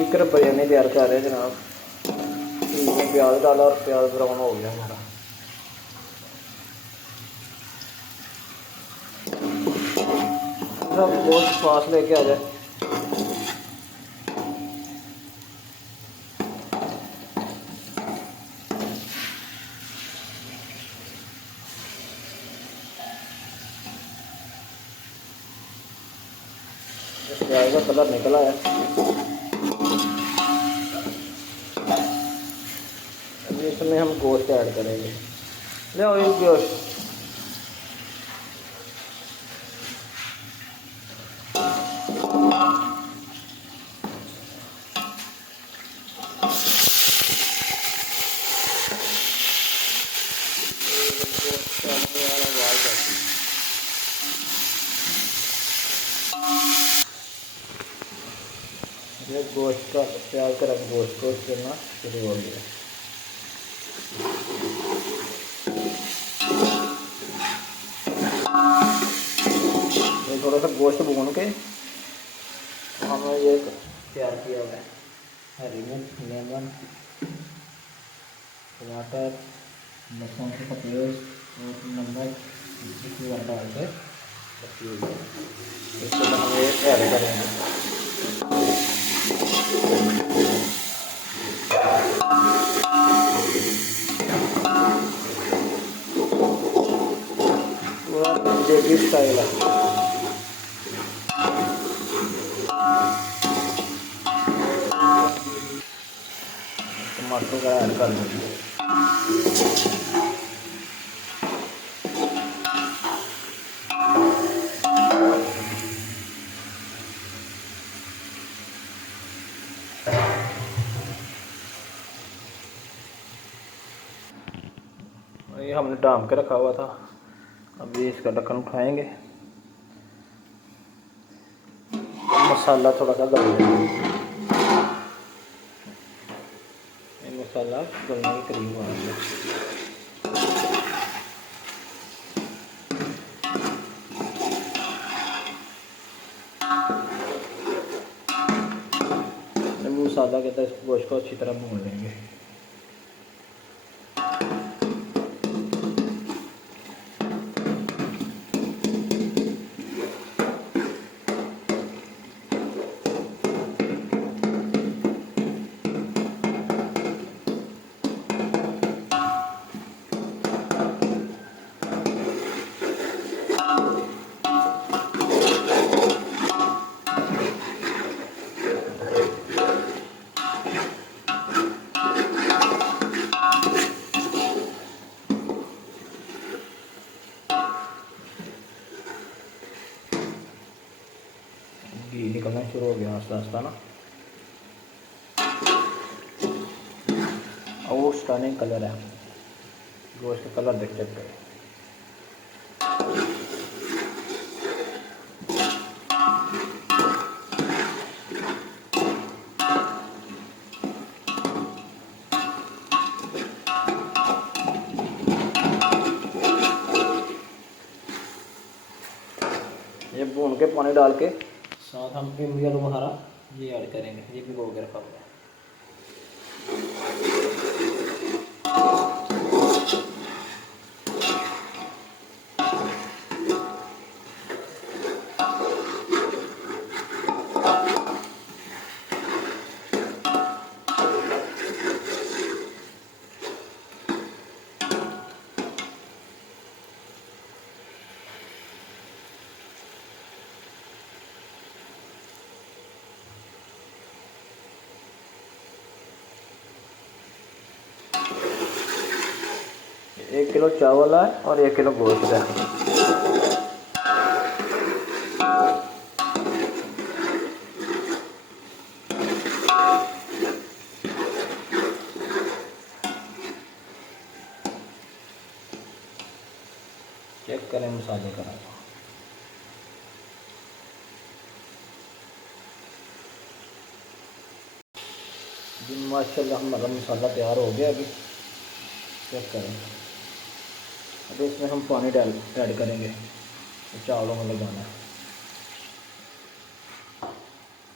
Chicken biryani तैयार कर रहे हैं जनाब। इसमें प्याज डाला और प्याज ब्राउन हो गया हमारा। सब गोश्त पास लेके आ जाए। प्याज का कलर निकला है। अभी इसमें हम गोश्त ऐड करेंगे। ले आओ ये गोश्त। ये गोश्त का प्याज का रंग गोश्त को करना शुरू हो गया। ये थोड़ा सा गोश्त भून के हमने ये तैयार किया हुआ है। हरी मिर्च, लेमन, टमाटर, लहसुन का पेस्ट और नमक इसमें डाल के इसको हम ये ऐड करेंगे। देसी स्टाइल है। टमाटर का ऐड कर देंगे। ये हमने ढाँप के रखा हुआ था। अभी इसका ढक्कन उठाएंगे। मसाला थोड़ा सा गल देंगे। ये मसाला गलने के करीब आ गया। मसाला के साथ गोश्त को अच्छी तरह भून लेंगे। घी निकलना शुरू हो गया आस्ता आस्ता ना। और स्टनिंग कलर है। गोश्त का कलर देख सकते हैं। ये भून के पानी डाल के साथ हम इमली और बुखारा ये ऐड करेंगे। ये भिगो के रखा हुआ है। एक किलो चावल है और 1 किलो गोश्त है। चेक करें मसाले का। जी माशाल्लाह हमारा मसाला तैयार हो गया। अभी चेक करें। अभी इसमें हम पानी ऐड करेंगे। चावलों में लगाना है।